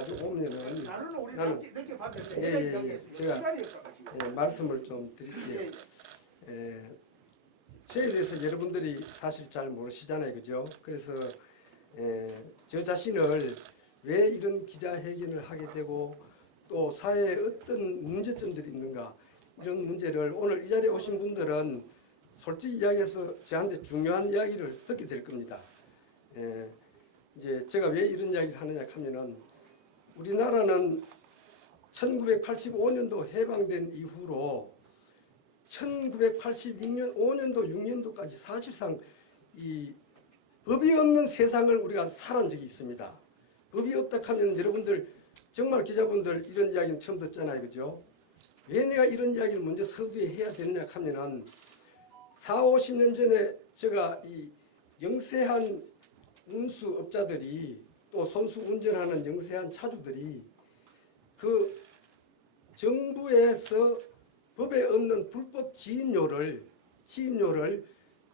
가져오면은 나는 우리 나는 늦게 봤는데 제가 시간이 없어가지고. 말씀을 좀 드릴게요. 저에 대해서 여러분들이 사실 잘 모르시잖아요, 그죠? 그래서 저 자신을 왜 이런 기자회견을 하게 되고 또 사회에 어떤 문제점들이 있는가 이런 문제를 오늘 이 자리에 오신 분들은 솔직히 이야기해서 저한테 중요한 이야기를 듣게 될 겁니다. 이제 제가 왜 이런 이야기를 하느냐 하면은 우리나라는 1985년도 해방된 이후로 1986년 5년도 6년도까지 사실상 이 법이 없는 세상을 우리가 살아온 적이 있습니다. 법이 없다 하면 여러분들 정말 기자분들 이런 이야기는 처음 듣잖아요, 그죠? 왜 내가 이런 이야기를 먼저 서두에 해야 되느냐 하면은 4, 50년 전에 제가 이 영세한 운수업자들이 또 선수 운전하는 영세한 차주들이 그 정부에서 법에 없는 불법 지임료를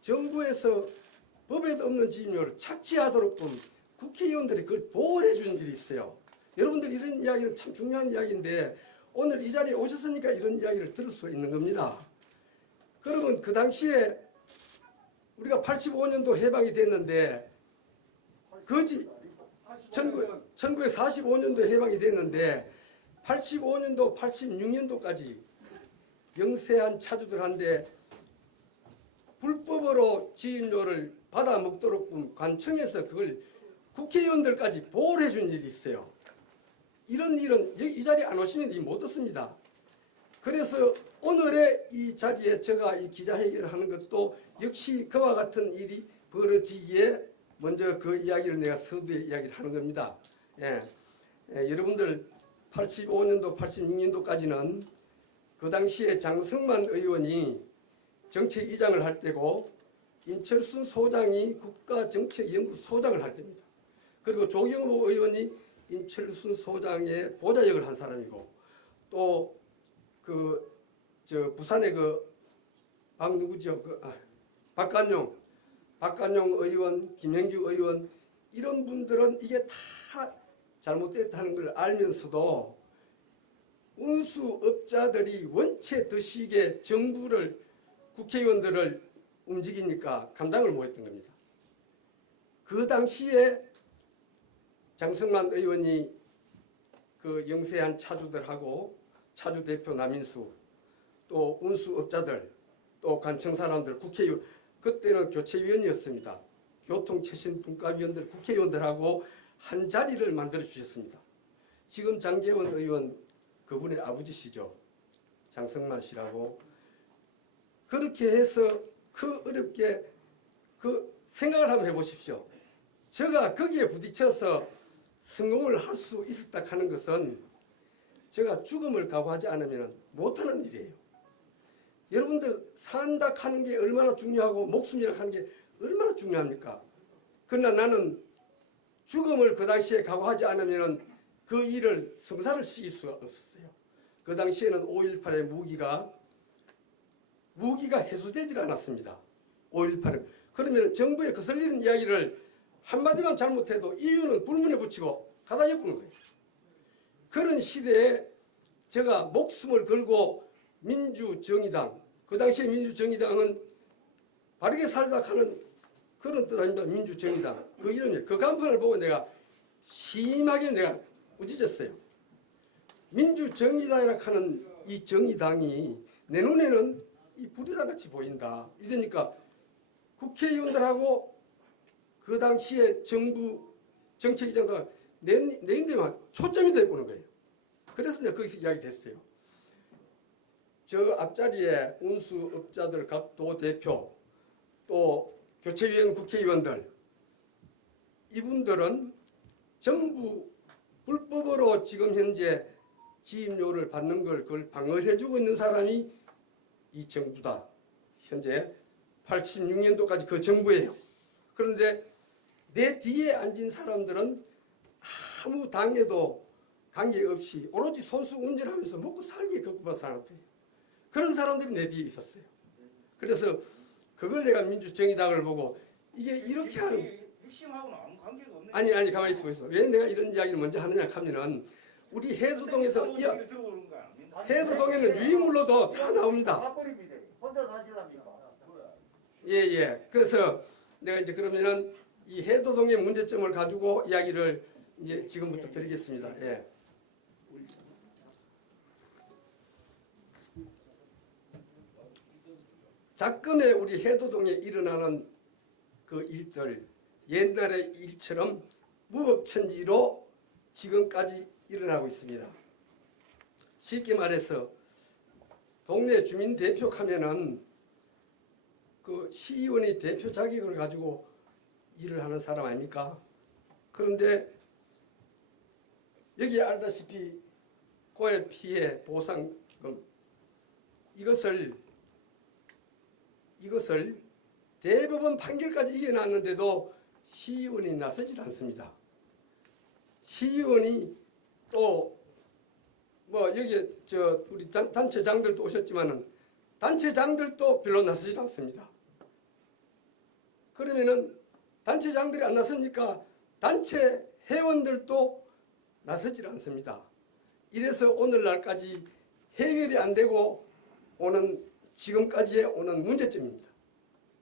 정부에서 법에 없는 지임료를 착취하도록끔 국회의원들이 그걸 보호해 주는 일이 있어요. 여러분들 이런 이야기는 참 중요한 이야기인데 오늘 이 자리에 오셨으니까 이런 이야기를 들을 수 있는 겁니다. 그러면 그 당시에 우리가 85년도 해방이 됐는데 거지 1945년도 해방이 됐는데 85년도 86년도까지 영세한 차주들한테 불법으로 지임료를 받아 먹도록 관청에서 그걸 국회의원들까지 보호를 해준 일이 있어요. 이런 일은 이 자리에 안 오시면 못 듣습니다. 그래서 오늘의 이 자리에 제가 이 기자회견을 하는 것도 역시 그와 같은 일이 벌어지기에 먼저 그 이야기를 내가 서두에 이야기를 하는 겁니다. 여러분들 85년도 86년도까지는 그 당시에 장성만 의원이 정책위장을 할 때고 임철순 소장이 국가정책연구소장을 할 때입니다. 그리고 조경호 의원이 임철순 소장의 보좌역을 한 사람이고 또 부산의 박관용 의원, 김영규 의원 이런 분들은 이게 다 잘못됐다는 걸 알면서도 운수업자들이 원체 드시게 정부를 국회의원들을 움직이니까 감당을 못했던 겁니다. 그 당시에 장성만 의원이 그 영세한 차주들하고 차주 대표 남인수 또 운수업자들 또 관청 사람들 국회의원 그때는 교체위원이었습니다. 교통체신분과위원들 국회의원들하고 한 자리를 만들어 주셨습니다. 지금 장제원 의원 그분의 아버지시죠. 장성만 씨라고. 그렇게 해서 그 어렵게 그 생각을 한번 해보십시오. 제가 거기에 부딪혀서 성공을 할 수 있었다 하는 것은 제가 죽음을 각오하지 않으면 못하는 일이에요. 여러분들 산다 하는 게 얼마나 중요하고 목숨이라 하는 게 얼마나 중요합니까? 그러나 나는 죽음을 그 당시에 각오하지 않으면 그 일을 성사를 시킬 수가 없었어요. 그 당시에는 5.18의 무기가 해소되질 않았습니다. 5.18은. 그러면 정부에 거슬리는 이야기를 한마디만 잘못해도 이유는 불문에 붙이고 가다 엿보는 거예요. 그런 시대에 제가 목숨을 걸고 민주정의당, 그 당시에 민주정의당은 바르게 살자 하는 그런 뜻 아닙니다. 민주정의당. 그 이름이에요. 그 간판을 보고 내가 심하게 내가 우짖었어요. 민주정의당이라 하는 이 정의당이 내 눈에는 이 불의당 같이 보인다. 이러니까 국회의원들하고 그 당시에 정부 정책위장들 내인데만 초점이 되어보는 거예요. 그래서 내가 거기서 이야기 됐어요. 저 앞자리에 운수업자들 각 도 대표 또 교체위원 국회의원들 이분들은 정부 불법으로 지금 현재 지임료를 받는 걸 그걸 방어해주고 있는 사람이 이 정부다. 현재 86년도까지 그 정부예요. 그런데 내 뒤에 앉은 사람들은 아무 당에도 관계없이 오로지 손수 운전하면서 먹고 살기에 급급한 사람들이에요. 그런 사람들이 내 뒤에 있었어요. 그래서 그걸 내가 민주정의당을 보고 이게 이렇게 하는 핵심하고는 아무 관계가 없는 아니 가만히 있어. 왜 내가 이런 이야기를 먼저 하느냐 하면은 우리 해도동에서 해도동에는 유인물로도 다 나옵니다. 혼자 사실랍니까? 예. 그래서 내가 이제 그러면은 이 해도동의 문제점을 가지고 이야기를 이제 지금부터 드리겠습니다. 예. 작금에 우리 해도동에 일어나는 그 일들 옛날의 일처럼 무법천지로 지금까지 일어나고 있습니다. 쉽게 말해서 동네 주민 대표 하면은 그 시의원이 대표 자격을 가지고 일을 하는 사람 아닙니까? 그런데 여기 알다시피 고해 피해 보상금 이것을 대법원 판결까지 이겨놨는데도 시의원이 나서질 않습니다. 시의원이 또 뭐 여기 우리 단체장들도 오셨지만은 단체장들도 별로 나서질 않습니다. 그러면은 단체장들이 안 나서니까 단체 회원들도 나서질 않습니다. 이래서 오늘날까지 해결이 안 되고 오는 지금까지의 오는 문제점입니다.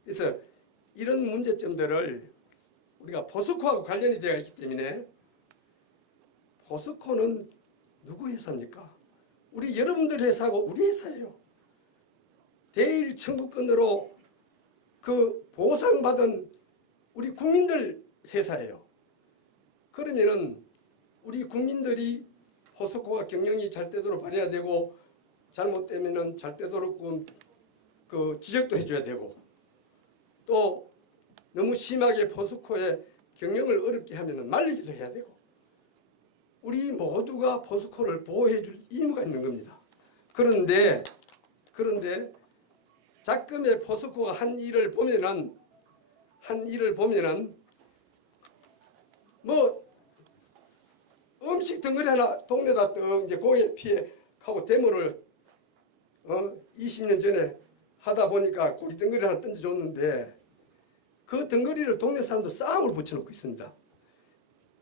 그래서 이런 문제점들을 우리가 포스코하고 관련이 되어 있기 때문에 포스코는 누구 회사입니까? 우리 여러분들 회사고 우리 회사예요. 대일 청구권으로 그 보상받은 우리 국민들 회사예요. 그러면은 우리 국민들이 포스코가 경영이 잘 되도록 발휘해야 되고 잘못되면은 잘 되도록 그 지적도 해줘야 되고 또 너무 심하게 포스코의 경영을 어렵게 하면은 말리기도 해야 되고 우리 모두가 포스코를 보호해줄 의무가 있는 겁니다. 그런데 작금의 포스코가 한 일을 보면은 뭐 음식 덩어리 하나 동네다 떡 이제 고개 피해 하고 데모를 20년 전에 하다 보니까 고기 덩어리 하나 던져줬는데 그 덩어리를 동네 사람들 싸움을 붙여놓고 있습니다.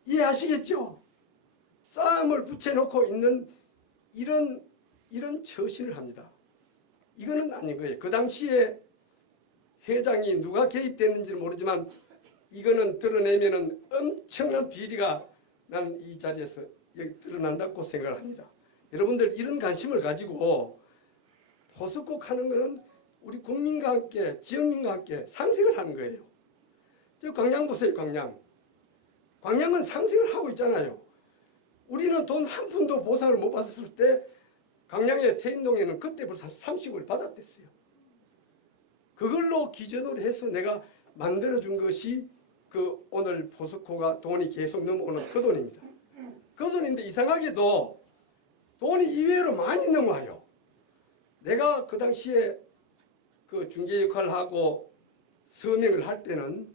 이해하시겠죠? 싸움을 붙여놓고 있는 이런 처신을 합니다. 이거는 아닌 거예요. 그 당시에 회장이 누가 개입됐는지는 모르지만 이거는 드러내면은 엄청난 비리가 나는 이 자리에서 여기 드러난다고 생각을 합니다. 여러분들 이런 관심을 가지고 포스코 하는 것은 우리 국민과 함께 지역민과 함께 상생을 하는 거예요. 저 광양 보세요. 광양은 상생을 하고 있잖아요. 우리는 돈 한 푼도 보상을 못 받았을 때 광양의 태인동에는 그때 벌써 30을 받았댔어요. 그걸로 기준으로 해서 내가 만들어준 것이 그 오늘 포스코가 돈이 계속 넘어오는 그 돈입니다. 그 돈인데 이상하게도 돈이 이외로 많이 넘어와요. 내가 그 당시에 그 중개 역할을 하고 서명을 할 때는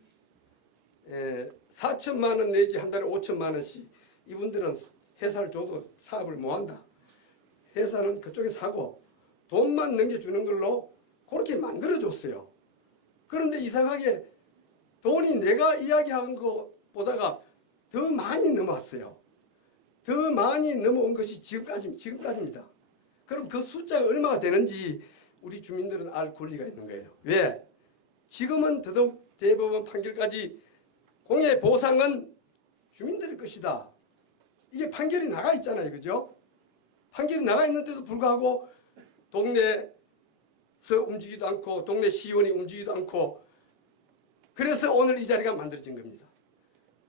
4천만 원 내지 한 달에 5천만 원씩 이분들은 회사를 줘도 사업을 못한다. 회사는 그쪽에 사고 돈만 넘겨주는 걸로 그렇게 만들어줬어요. 그런데 이상하게 돈이 내가 이야기한 것보다가 더 많이 넘어왔어요. 더 많이 넘어온 것이 지금까지입니다. 그럼 그 숫자가 얼마가 되는지 우리 주민들은 알 권리가 있는 거예요. 왜? 지금은 더더욱 대법원 판결까지 공해 보상은 주민들의 것이다. 이게 판결이 나가 있잖아요. 그죠? 판결이 나가 있는데도 불구하고 동네에서 움직이지도 않고 동네 시의원이 움직이지도 않고 그래서 오늘 이 자리가 만들어진 겁니다.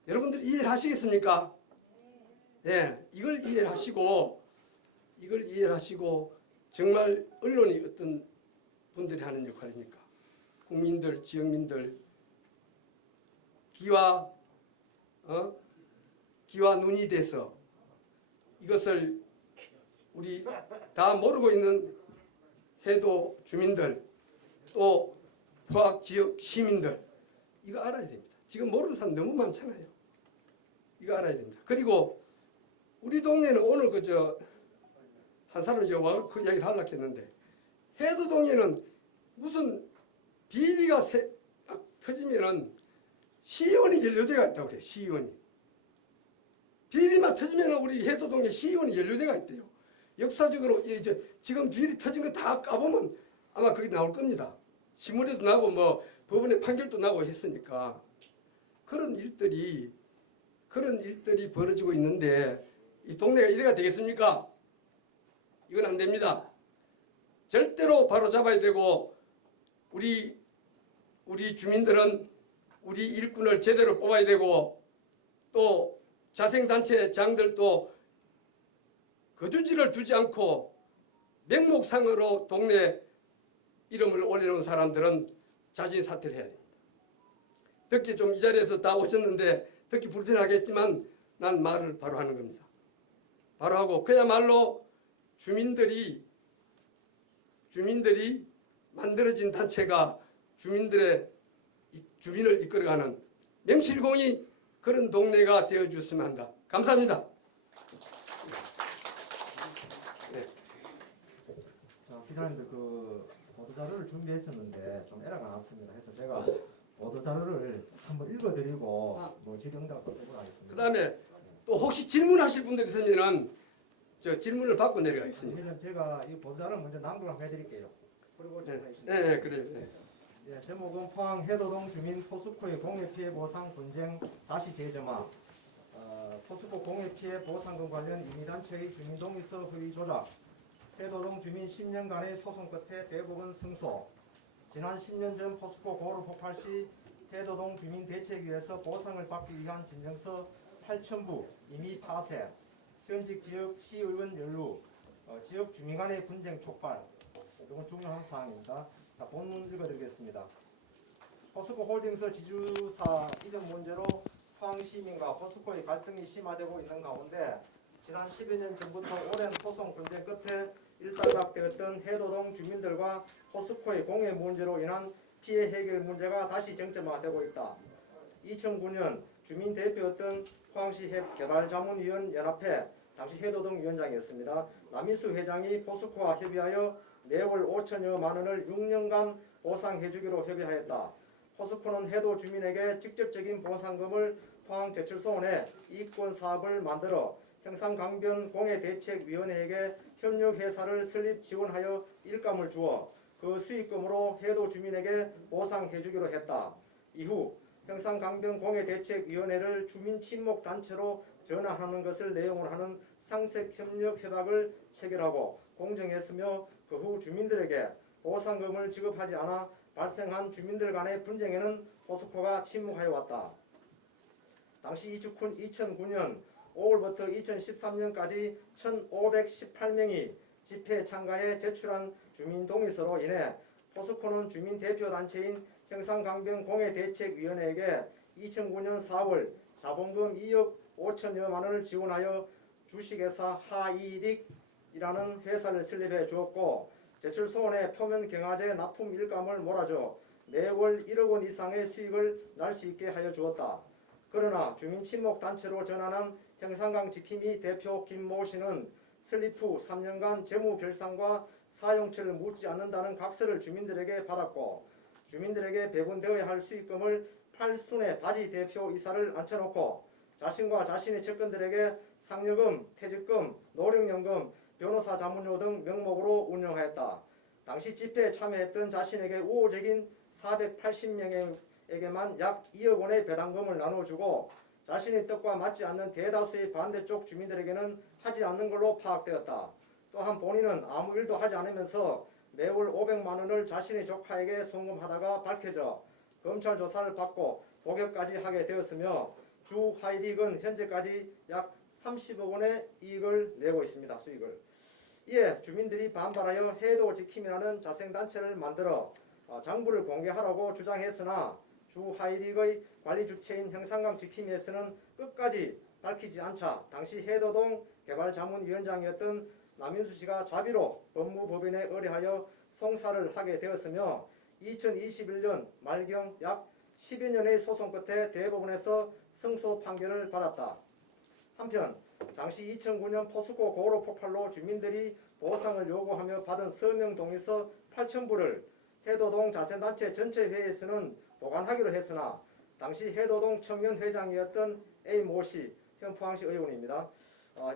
여러분들 이해를 하시겠습니까? 예, 이걸 이해를 하시고 정말 언론이 어떤 분들이 하는 역할입니까? 국민들, 지역민들 귀와 눈이 돼서 이것을 우리 다 모르고 있는 해도 주민들 또 포항 지역 시민들 이거 알아야 됩니다. 지금 모르는 사람 너무 많잖아요. 이거 알아야 됩니다. 그리고 우리 동네는 오늘 한 사람이 와서 그 이야기를 하려고 했는데 해도동에는 무슨 비리가 터지면은 시의원이 18개가 있다고 그래요. 시의원이. 비리만 터지면 우리 해도동에 시의원이 연루대가 있대요. 역사적으로 이제 지금 비리 터진 거 다 까보면 아마 그게 나올 겁니다. 신문에도 나고 뭐 법원에 판결도 나고 했으니까 그런 일들이 벌어지고 있는데 이 동네가 이래가 되겠습니까? 이건 안 됩니다. 절대로 바로 잡아야 되고 우리 주민들은 우리 일꾼을 제대로 뽑아야 되고 또 자생단체장들도 거주지를 두지 않고 명목상으로 동네 이름을 올려놓은 사람들은 자진 사퇴를 해야 됩니다. 듣기 좀 이 자리에서 다 오셨는데 듣기 불편하겠지만 난 말을 바로 하는 겁니다. 바로 하고 그야말로 주민들이 만들어진 단체가 주민을 이끌어가는 명실공히 그런 동네가 되어줬으면 한다. 감사합니다. 기사님들 그 보도 자료를 준비했었는데 좀 에러가 났습니다. 그래서 제가 보도 자료를 한번 읽어드리고 뭐 질의응답 해보도록 하겠습니다. 그 다음에 또 혹시 질문하실 분들 있으면은 저 질문을 받고 내려가겠습니다. 그래서 제가 이 보도 자료를 먼저 낭독을 해드릴게요. 그리고 네, 그래요. 네. 예, 제목은 포항 해도동 주민 포스코의 공해 피해 보상 분쟁 다시 재점화. 포스코 공해 피해 보상금 관련 임의단체의 주민동의서 허위 조작. 해도동 주민 10년간의 소송 끝에 대법원 승소. 지난 10년 전 포스코 고루 폭발 시 해도동 주민 대책위에서 보상을 받기 위한 진정서 8,000부 이미 파쇄. 현직 지역 시의원 연루. 지역 주민 간의 분쟁 촉발. 이건 중요한 사항입니다. 자, 본문 읽어드리겠습니다. 포스코 홀딩스 지주사 이전 문제로 포항시민과 포스코의 갈등이 심화되고 있는 가운데 지난 10여 년 전부터 오랜 소송 분쟁 끝에 일단락되었던 해도동 주민들과 포스코의 공해 문제로 인한 피해 해결 문제가 다시 쟁점화되고 있다. 2009년 주민 대표였던 포항시 개발자문위원 연합회 당시 해도동 위원장이었습니다. 남인수 회장이 포스코와 협의하여 매월 5천여만 원을 6년간 보상해주기로 협의하였다. 포스코는 해도 주민에게 직접적인 보상금을 포항제철소원에 이권 사업을 만들어 형상강변 공해대책위원회에게 협력회사를 설립 지원하여 일감을 주어 그 수익금으로 해도 주민에게 보상해주기로 했다. 이후 형상강변 공해대책위원회를 주민친목단체로 전환하는 것을 내용으로 하는 상색협력협약을 체결하고 공정했으며 그 후 주민들에게 보상금을 지급하지 않아 발생한 주민들 간의 분쟁에는 포스코가 침묵하여 왔다. 당시 2009년 5월부터 2013년까지 1,518명이 집회에 참가해 제출한 주민동의서로 인해 포스코는 주민대표단체인 형상강변공해대책위원회에게 2009년 4월 자본금 2억 5천여만 원을 지원하여 주식회사 하이릭이라는 회사를 설립해 주었고 제철소원에 표면경화제 납품 일감을 몰아줘 매월 1억 원 이상의 수익을 날 수 있게 하여 주었다. 그러나 주민친목단체로 전환한 형상강 지킴이 대표 김모 씨는 설립 후 3년간 재무별상과 사용처를 묻지 않는다는 각서를 주민들에게 받았고 주민들에게 배분되어야 할 수익금을 팔순의 바지 대표 이사를 앉혀놓고 자신과 자신의 측근들에게 상여금, 퇴직금, 노령연금, 변호사 자문료 등 명목으로 운영하였다. 당시 집회에 참여했던 자신에게 우호적인 480명에게만 약 2억 원의 배당금을 나눠주고 자신의 뜻과 맞지 않는 대다수의 반대쪽 주민들에게는 하지 않는 걸로 파악되었다. 또한 본인은 아무 일도 하지 않으면서 매월 500만 원을 자신의 조카에게 송금하다가 밝혀져 검찰 조사를 받고 복역까지 하게 되었으며 주 하이릭은 현재까지 약 30억 원의 이익을 내고 있습니다. 수익을. 이에 주민들이 반발하여 해도 지킴이라는 자생단체를 만들어 장부를 공개하라고 주장했으나 주 하이릭의 관리 주체인 형상강 지킴이에서는 끝까지 밝히지 않자 당시 해도동 개발자문위원장이었던 남인수 씨가 자비로 법무법인에 의뢰하여 송사를 하게 되었으며 2021년 말경 약 10여 년의 소송 끝에 대법원에서 승소 판결을 받았다. 한편 당시 2009년 포스코 고로 폭발로 주민들이 보상을 요구하며 받은 서명 동의서 8,000부를 해도동 자생단체 전체 회의에서는 보관하기로 했으나 당시 해도동 청년회장이었던 A 모 씨, 현 포항시 의원입니다.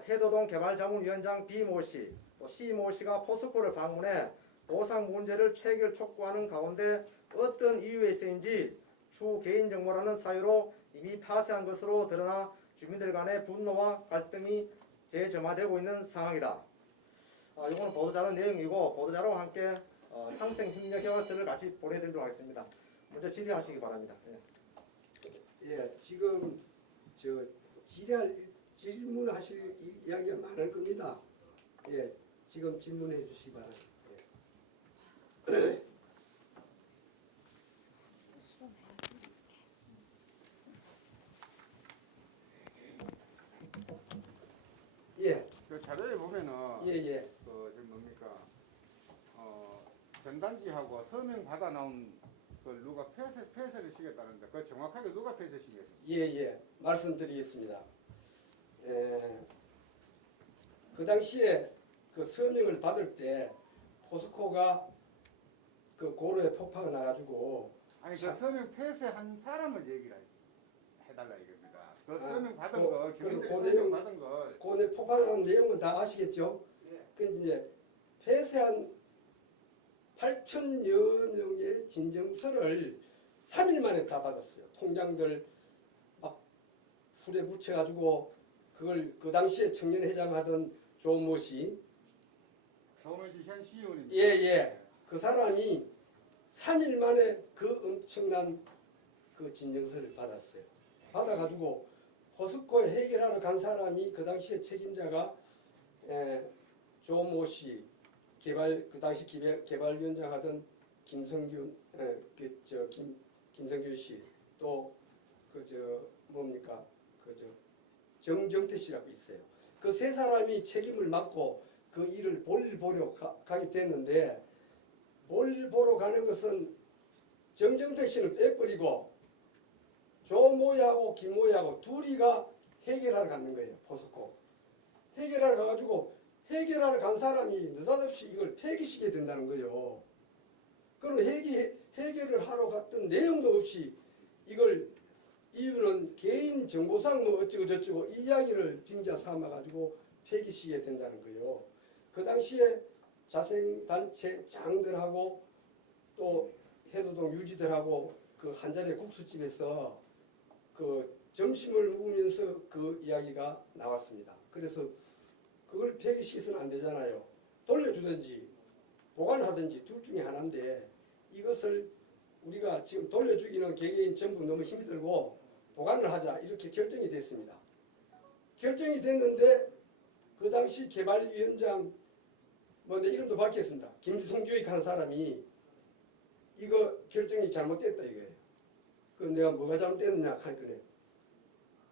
해도동 개발자문위원장 B 모 씨, 또 C 모 씨가 포스코를 방문해 보상 문제를 체결 촉구하는 가운데 어떤 이유에서인지 추 개인 정보라는 사유로 이미 파쇄한 것으로 드러나 주민들 간의 분노와 갈등이 재점화되고 있는 상황이다. 이거는 보도자료 내용이고 보도자료와 함께 상생 협력 협약서를 같이 보내드리도록 하겠습니다. 먼저 질의하시기 바랍니다. 예, 지금 질문하실 이야기가 많을 겁니다. 예, 지금 질문해 주시기 바랍니다. 예, 그 자료에 보면은 예. 뭡니까 전단지하고 서명 받아 나온 그 누가 폐쇄를 시켰다는데 그 정확하게 누가 폐쇄시켰습니까? 예, 말씀드리겠습니다. 그 당시에 그 서명을 받을 때 포스코가 그 고로에 폭파가 나가지고 아니 그 서명 폐쇄한 사람을 얘기를 해달라 이겁니다. 그 아, 서명 받은 그- 걸 주민들이 그 서명 내용- 받은 걸 고에 폭파한 내용은 다 아시겠죠? 그 이제 폐쇄한 8천여 명의 진정서를 3일 만에 다 받았어요. 통장들 막 풀에 붙여가지고 그걸 그 당시에 청년회장 하던 조모 씨, 조문시 현 시의원입니다. 예, 그 사람이 3일 만에 그 엄청난 그 진정서를 받았어요. 받아가지고 포스코에 해결하러 간 사람이 그 당시에 책임자가 조모 씨, 그 당시 개발위원장 하던 김성균, 김성균 씨, 또 정정태 씨라고 있어요. 그 세 사람이 책임을 맡고 그 일을 볼일 보러 가게 됐는데 볼일 보러 가는 것은 정정태 씨는 빼버리고 조모야하고 김모야하고 둘이가 해결하러 가는 거예요. 포스코. 해결하러 가가지고 해결하러 간 사람이 느닷없이 이걸 폐기시켜야 된다는 거예요. 그럼 해결을 하러 갔던 내용도 없이 이걸 이유는 개인 정보상 뭐 어쩌고 저쩌고 이 이야기를 빙자 삼아가지고 폐기시켜야 된다는 거예요. 그 당시에 자생단체 장들하고 또 해도동 유지들하고 그 한자리 국수집에서 그 점심을 먹으면서 그 이야기가 나왔습니다. 그래서 그걸 폐기시켜서는 안 되잖아요. 돌려주든지 보관하든지 둘 중에 하나인데 이것을 우리가 지금 돌려주기는 개개인 전부 너무 힘이 들고 보관을 하자 이렇게 결정이 됐습니다. 결정이 됐는데 그 당시 개발위원장 내 이름도 밝혔습니다. 김성규익 하는 사람이 이거 결정이 잘못됐다 이거예요. 그 내가 뭐가 잘못됐느냐 할 거네.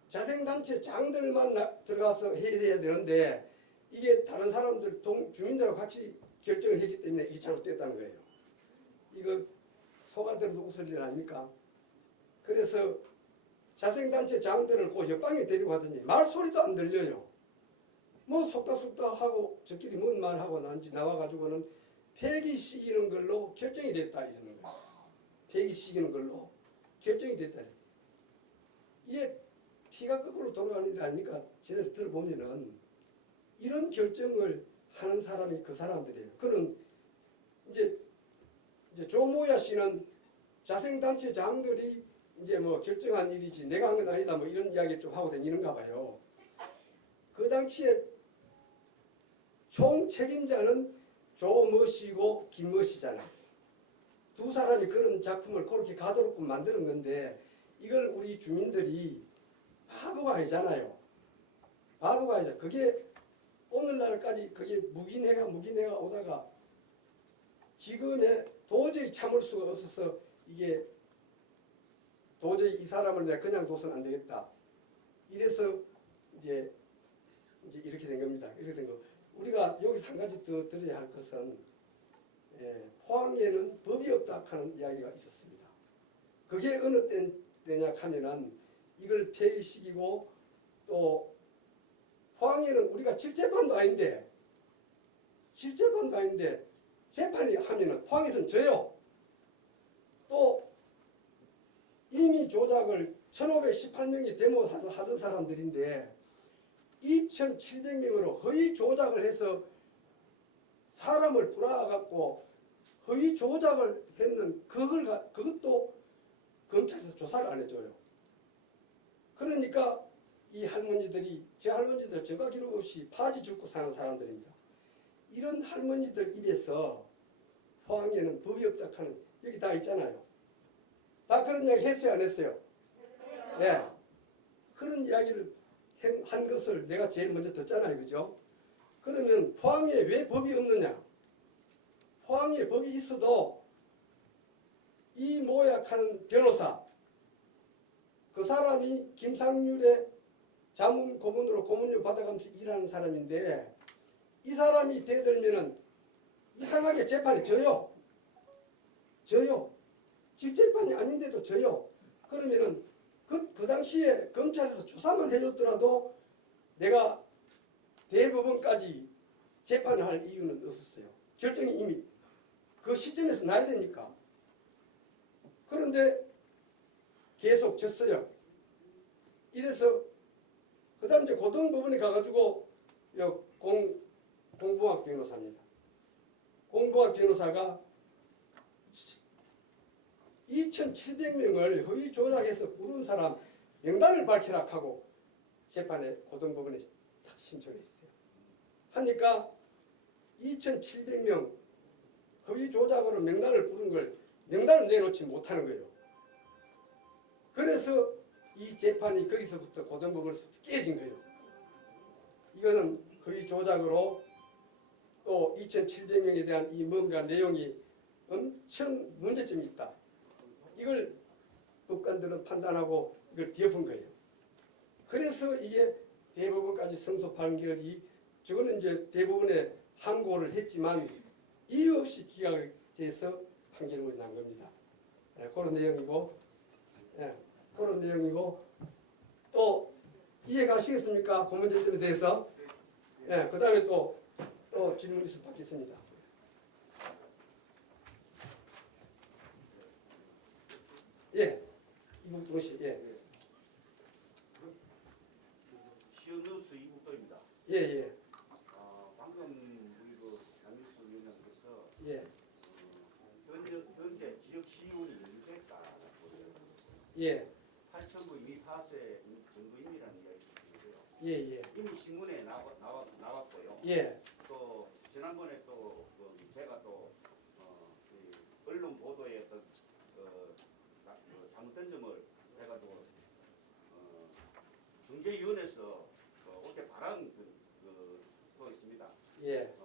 자생단체 장들만 들어가서 해야 되는데 이게 다른 사람들 주민들하고 같이 결정을 했기 때문에 이게 잘못됐다는 거예요. 이거 소가 들어도 웃을 일 아닙니까? 그래서 자생단체 장들을 그 옆방에 데리고 가더니 말소리도 안 들려요. 뭐 속닥속닥 하고 저끼리 뭔 말하고 난지 나와가지고는 폐기시키는 걸로 결정이 됐다 이러는 거예요. 폐기시키는 걸로 결정이 됐다. 이게 피가 거꾸로 돌아가는 일 아닙니까? 제대로 들어보면은 이런 결정을 하는 사람이 그 사람들이에요. 그는 이제 조모야 씨는 자생단체 장들이 이제 뭐 결정한 일이지 내가 한 건 아니다 뭐 이런 이야기를 좀 하고 다니는가 봐요. 그 당시에 총 책임자는 조모 씨고 김모 씨잖아. 두 사람이 그런 작품을 그렇게 가도록끔 만드는 건데 이걸 우리 주민들이 바보가 아니잖아요. 바보가 아니잖아. 그게 오늘날까지 그게 묵인해가 오다가 지금에 도저히 참을 수가 없어서 이게 도저히 이 사람을 내가 그냥 둬서는 안 되겠다. 이래서 이제 이렇게 된 겁니다. 이렇게 된 거. 우리가 여기서 한 가지 더 들어야 할 것은 포항에는 법이 없다 하는 이야기가 있었습니다. 그게 어느 때냐 하면은 이걸 폐기시키고 또 포항에는 우리가 실재판도 아닌데 재판이 하면은 포항에서는 져요. 또 이미 조작을 1518명이 데모 하던 사람들인데 2,700명으로 허위 조작을 해서 사람을 불화해갖고 허위 조작을 했는 그것도 검찰에서 조사를 안 해줘요. 그러니까 이 할머니들이 제 할머니들 증거 기록 없이 파지 죽고 사는 사람들입니다. 이런 할머니들 입에서 포항에는 법이 없다 하는 여기 다 있잖아요. 다 그런 이야기 했어요, 안 했어요? 네. 그런 이야기를 한 것을 내가 제일 먼저 듣잖아요, 그죠? 그러면 포항에 왜 법이 없느냐? 포항에 법이 있어도 이 모약하는 변호사, 그 사람이 김상률의 자문 고문으로 고문료 받아가면서 일하는 사람인데 이 사람이 대들면은 이상하게 재판이 져요. 직재판이 아닌데도 져요. 그러면은 그 당시에 검찰에서 조사만 해줬더라도 내가 대법원까지 재판을 할 이유는 없었어요. 결정이 이미 그 시점에서 나야 되니까. 그런데 계속 졌어요. 이래서 그 다음 이제 고등법원에 가가지고 공보학 변호사입니다. 공보학 변호사가 2,700명을 허위 조작해서 부른 사람 명단을 밝혀라 하고 재판에 고등법원에 딱 신청했어요. 하니까 2,700명 허위 조작으로 명단을 부른 걸 명단을 내놓지 못하는 거예요. 그래서 이 재판이 거기서부터 고등법원에서부터 깨진 거예요. 이거는 허위 조작으로 또 2,700명에 대한 이 뭔가 내용이 엄청 문제점이 있다. 이걸 법관들은 판단하고 이걸 뒤엎은 거예요. 그래서 이게 대법원까지 승소 판결이 저거는 이제 대법원에 항고를 했지만 이유 없이 기각돼서 판결문이 난 겁니다. 그런 내용이고, 그런 내용이고 또 이해가시겠습니까? 그 문제점에 대해서. 그 다음에 또 질문 있으면 받겠습니다. 이국동 씨. 시어뉴스 이국도입니다. 방금 우리 그 장윤수 위원장께서 현재 지역 시의원이 연수했다라고 8,000부 이미 파쇄 정도임이라는 이야기 있는데요. 이미 신문에 나왔고요. 또 지난번에 또 제가 또 언론 보도에 어떤 잘못된 점을 해가지고 중재위원회에서 어제 발언 또 있습니다.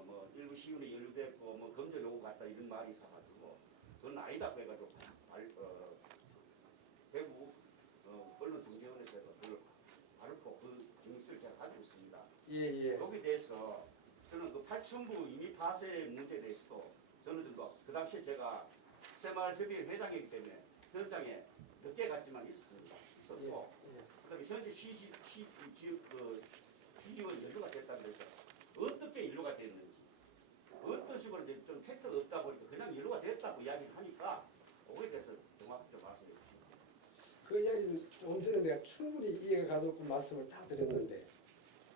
뭐 일부 시의원이 연루됐고 뭐 검증 요구 같다 이런 말이 있어가지고 그건 아니다 그래가지고 대구 언론 중재위원회에서 그걸 바르고 그 증언을 제가 가지고 있습니다. 여기에 대해서 저는 그 8,000부 이미 파쇄 문제에 대해서도 저는 좀 그 당시에 제가 새마을협의회 회장이기 때문에 현장에 늦게 갔지만 있었고 그다음에 현재 시의원 연루가 됐다고 해서 어떻게 연루가 됐는지 어떤 식으로 이제 좀 팩트가 없다 보니까 그냥 연루가 됐다고 이야기를 하니까 그거에 대해서 정확히 좀 말씀해 주시죠. 그 이야기는 조금 전에 내가 충분히 이해가 가도록 말씀을 다 드렸는데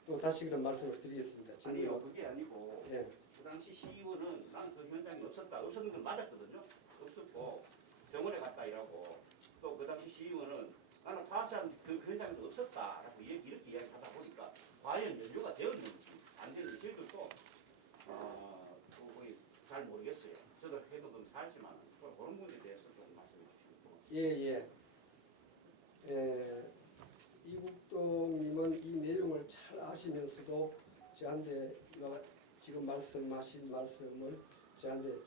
또 다시 그런 말씀을 드리겠습니다. 아니요, 그게 아니고 그 당시 시의원은 난 그 현장에 없었는 건 맞았거든요. 없었고 병원에 갔다 이라고 또 그 당시 시의원은 나는 파쇄한 그 현장에도 없었다라고 이렇게 이야기하다 보니까 과연 연루가 되었는지 안 되는지 저희들도 잘 모르겠어요. 저도 해독은 살지만 그런 부분에 대해서 좀 말씀해 주시고. 이국동님은 이 내용을 잘 아시면서도 저한테 지금 말씀하신 말씀을 저한테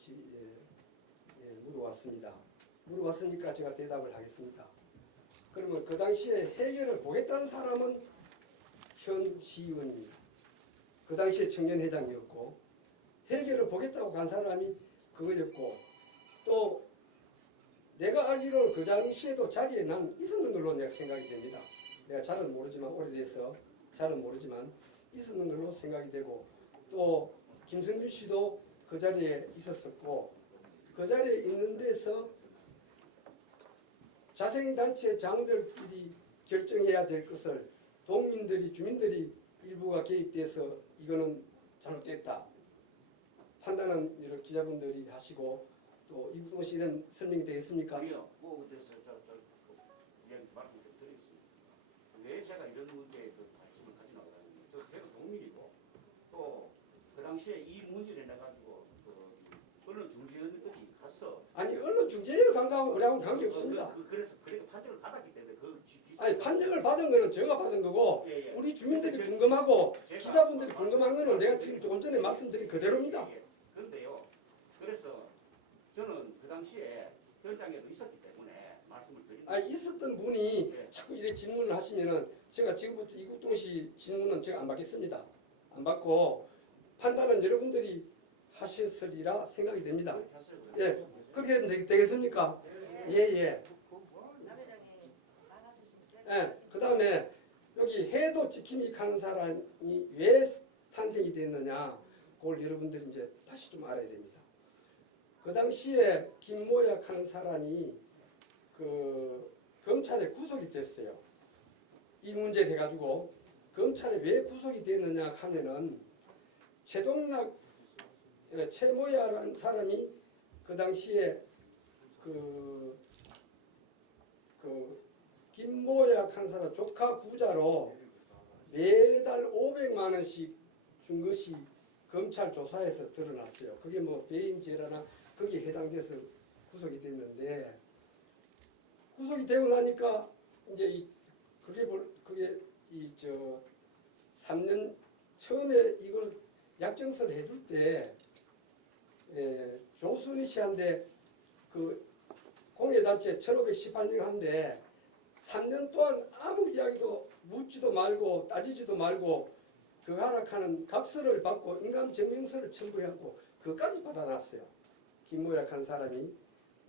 물어왔습니다. 물어봤으니까 제가 대답을 하겠습니다. 그러면 그 당시에 해결을 보겠다는 사람은 현 시의원입니다. 그 당시에 청년회장이었고 해결을 보겠다고 간 사람이 그거였고 또 내가 알기로는 그 당시에도 자리에 난 있었는 걸로 내가 생각이 됩니다. 내가 잘은 모르지만 오래돼서 잘은 모르지만 있었는 걸로 생각이 되고 또 김성준 씨도 그 자리에 있었었고 그 자리에 있는 데서 자생단체 장들끼리 결정해야 될 것을 동민들이 주민들이 일부가 개입돼서 이거는 잘못됐다 판단은 여러 기자분들이 하시고 또 이구동 씨는 설명이 되겠습니까? 아니요. 뭐 그래서 이야기 말씀 좀 드리겠습니다. 왜 제가 이런 문제에 관심을 가지려고 하냐면 저 대구 동민이고 또 그 당시에 이 문제를 내가지고 언론 중재위원회까지 갔어. 아니 언론 중재위를 간 거하고 우리하고는 관계 없습니다. 그래서 그렇게 판정을 받았기 때문에 아니 판정을 받은 거는 제가 받은 거고 예, 예. 우리 주민들이 근데 궁금하고 제가 기자분들이 궁금한 거는 내가 지금 조금 전에 말씀드린 그대로입니다. 예, 예. 그런데요. 그래서 저는 그 당시에 현장에도 있었기 때문에 말씀을 드립니다. 아니 있었던 분이 예. 자꾸 이렇게 질문을 하시면은 제가 지금부터 이국동 씨 질문은 제가 안 받겠습니다. 안 받고 판단은 여러분들이 하셨으리라 생각이 됩니다. 그렇게 하세요, 그러면. 예, 그렇게 해도 되겠습니까? 예. 예, 그 다음에 여기 해도 지킴이 가는 사람이 왜 탄생이 됐느냐, 그걸 여러분들이 이제 다시 좀 알아야 됩니다. 그 당시에 김모약 하는 사람이 그 검찰에 구속이 됐어요. 이 문제 돼가지고 검찰에 왜 구속이 됐느냐 하면은 최모야라는 사람이 그 당시에 그 김모약 한 사람 조카 구자로 매달 500만 원씩 준 것이 검찰 조사에서 드러났어요. 그게 뭐 배임죄라나 거기에 해당돼서 구속이 됐는데 구속이 되고 나니까 이제 그게 3년 처음에 이걸 약정서를 해줄 때 조순희 씨한테 그 공예단체 1518명 한데 3년 동안 아무 이야기도 묻지도 말고 따지지도 말고 그 하락하는 각서를 받고 인감증명서를 첨부하고 그까지 받아놨어요. 김모약 하는 사람이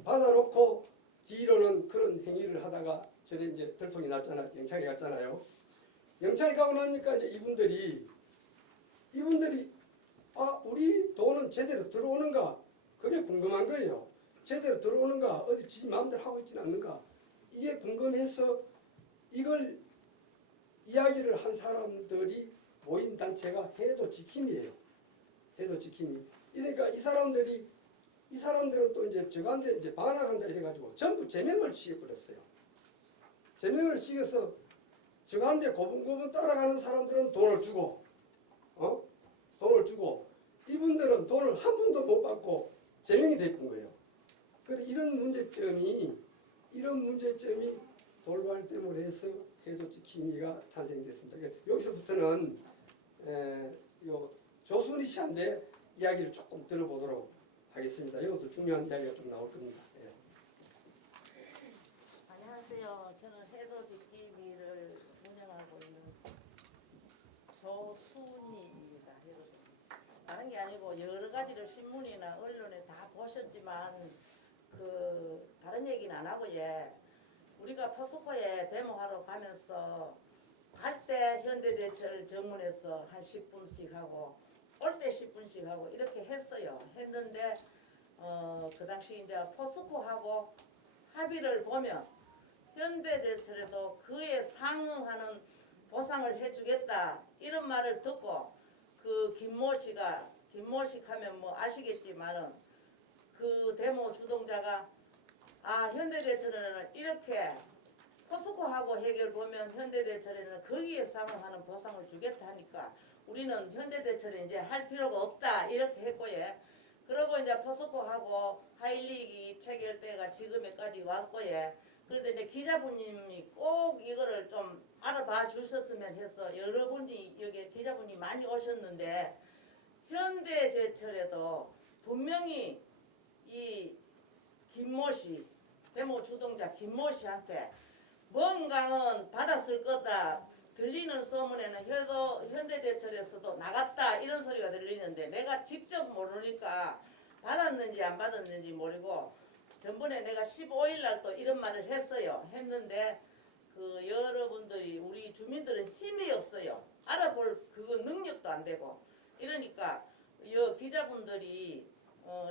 받아놓고 뒤로는 그런 행위를 하다가 저래 이제 들통이 났잖아. 영창에 갔잖아요. 영창에 가고 나니까 이제 이분들이 우리 돈은 제대로 들어오는가 그게 궁금한 거예요. 제대로 들어오는가 어디 지 마음대로 하고 있지는 않는가 이게 궁금해서 이걸 이야기를 한 사람들이 모인 단체가 해도 지킴이에요. 해도 지킴이. 그러니까 이 사람들은 또 이제 저한테 이제 반항한다 이래가지고 전부 제명을 시켜버렸어요. 제명을 시켜서 저한테 고분고분 따라가는 사람들은 돈을 주고, 돈을 주고 이분들은 돈을 한 푼도 못 받고 제명이 됐던 거예요. 그래 이런 문제점이 돌발 때문에 해서 해도 지킴이가 탄생됐습니다. 여기서부터는 요 조순희 씨한테 이야기를 조금 들어보도록 하겠습니다. 여기서 중요한 이야기가 좀 나올 겁니다. 예. 안녕하세요. 저는 해도 지킴이를 운영하고 있는 조순희입니다. 다른 게 아니고 여러 가지를 신문이나 언론에 다 보셨지만 그 다른 얘기는 안 하고 우리가 포스코에 데모하러 가면서 갈 때 현대제철 정문에서 한 10분씩 하고 올 때 10분씩 하고 이렇게 했는데 그 당시 이제 포스코하고 합의를 보면 현대제철에도 그에 상응하는 보상을 해주겠다 이런 말을 듣고 그 김모식 하면 뭐 아시겠지만은 그 데모 주동자가 현대제철에는 이렇게 포스코하고 해결 보면 현대제철에는 거기에 상응하는 보상을 주겠다 하니까 우리는 현대제철에 이제 할 필요가 없다 이렇게 했고 그러고 이제 포스코하고 하일리기 체결때가 지금에까지 왔고 그런데 이제 기자분님이 꼭 이거를 좀 알아봐 주셨으면 해서 여러분이 여기 기자분이 많이 오셨는데 현대제철에도 분명히 이 김모씨 데모 주동자 김모씨한테 뭔가는 받았을 거다. 들리는 소문에는 현대제철에서도 나갔다 이런 소리가 들리는데 내가 직접 모르니까 받았는지 안 받았는지 모르고 전번에 내가 15일 날 또 이런 말을 했는데 그 여러분들이 우리 주민들은 힘이 없어요. 알아볼 그거 능력도 안 되고 이러니까 기자분들이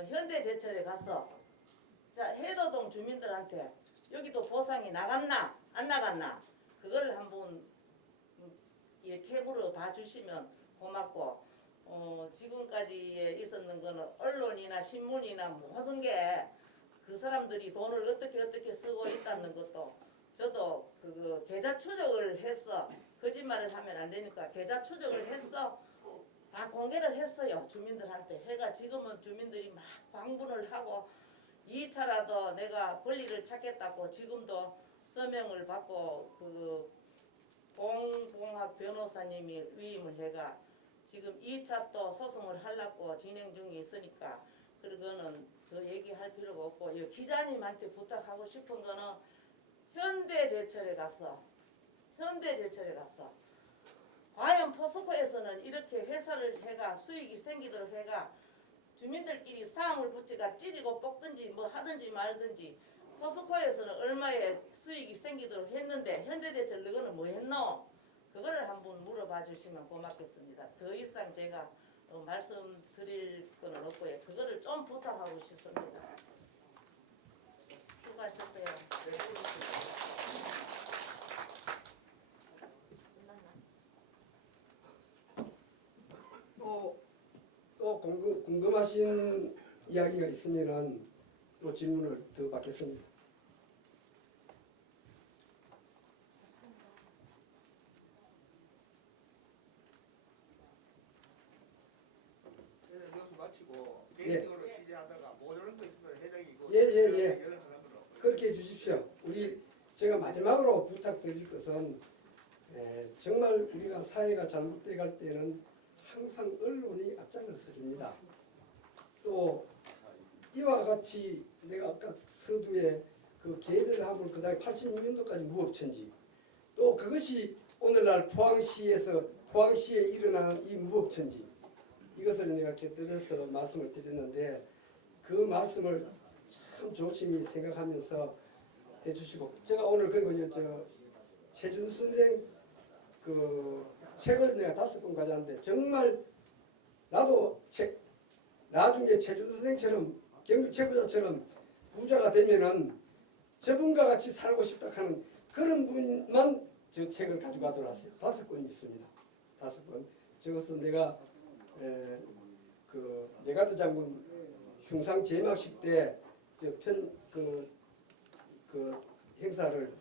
현대제철에 가서 해도동 주민들한테 여기도 보상이 나갔나 안 나갔나 그걸 한번 이렇게 물어봐 주시면 고맙고 지금까지 있었는 거는 언론이나 신문이나 모든 게 그 사람들이 돈을 어떻게 쓰고 있다는 것도 저도 그 계좌 추적을 했어. 거짓말을 하면 안 되니까 계좌 추적을 했어. 다 공개를 했어요. 주민들한테. 해가 지금은 주민들이 막 광분을 하고 2차라도 내가 권리를 찾겠다고 지금도 서명을 받고 그 공공학 변호사님이 위임을 해가 지금 2차 또 소송을 하려고 진행 중에 있으니까 그거는 더 얘기할 필요가 없고 이 기자님한테 부탁하고 싶은 거는 현대제철에 갔어. 과연 포스코에서는 이렇게 회사를 해가 수익이 생기도록 해가 주민들끼리 싸움을 붙이가 찌르고 뽑든지 뭐 하든지 말든지 포스코에서는 얼마의 수익이 생기도록 했는데 현대제철 너는 뭐 했노? 그거를 한번 물어봐 주시면 고맙겠습니다. 더 이상 제가 말씀드릴 건 없고요. 그거를 좀 부탁하고 싶습니다. 수고하셨어요. 또 궁금하신 이야기가 있으면은 또 질문을 더 받겠습니다. 여기서 마치고 예. 개인적으로 취재하다가 모르는 거 있으면 회장이고 예. 그렇게 해주십시오. 제가 마지막으로 부탁드릴 것은 정말 우리가 사회가 잘못돼 갈 때는 항상 언론이 앞장을 서줍니다. 또 이와 같이 내가 아까 서두에 그 개별화물 그다음에 86년도까지 무법천지 또 그것이 오늘날 포항시에 일어나는 이 무법천지 이것을 내가 곁들여서 말씀을 드렸는데 그 말씀을 참 조심히 생각하면서 해주시고 제가 오늘 그리고 최준 선생 그 책을 내가 5권 가져왔는데 정말 나도 나중에 최준 선생처럼 경주체부자처럼 부자가 되면은 저분과 같이 살고 싶다 하는 그런 분만 저 책을 가져가도록 하세요. 5권이 있습니다. 5권. 저것은 내가 그 메가드 장군 흉상 제막식 때 그 행사를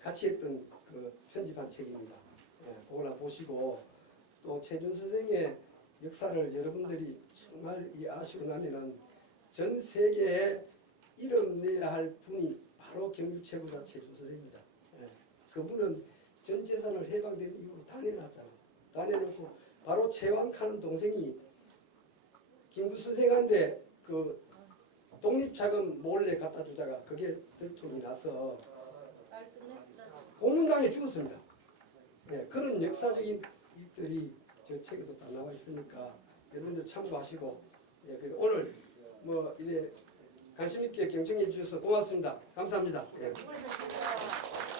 같이 했던 그 편집한 책입니다. 그걸 한번 보시고 또 최준 선생의 역사를 여러분들이 정말 아시고 나면은 전 세계에 이름 내야 할 분이 바로 경주 최고자 최준 선생입니다. 그분은 전 재산을 해방된 이후로 다 내놨잖아요. 다 내놓고 바로 최왕카는 동생이 김구 선생한테 그 독립자금 몰래 갖다 주다가 그게 들통이 나서 고문당해 죽었습니다. 그런 역사적인 일들이 저 책에도 다 나와 있으니까 여러분들 참고하시고 오늘 뭐 이래 관심 있게 경청해 주셔서 고맙습니다. 감사합니다. 수고하셨습니다.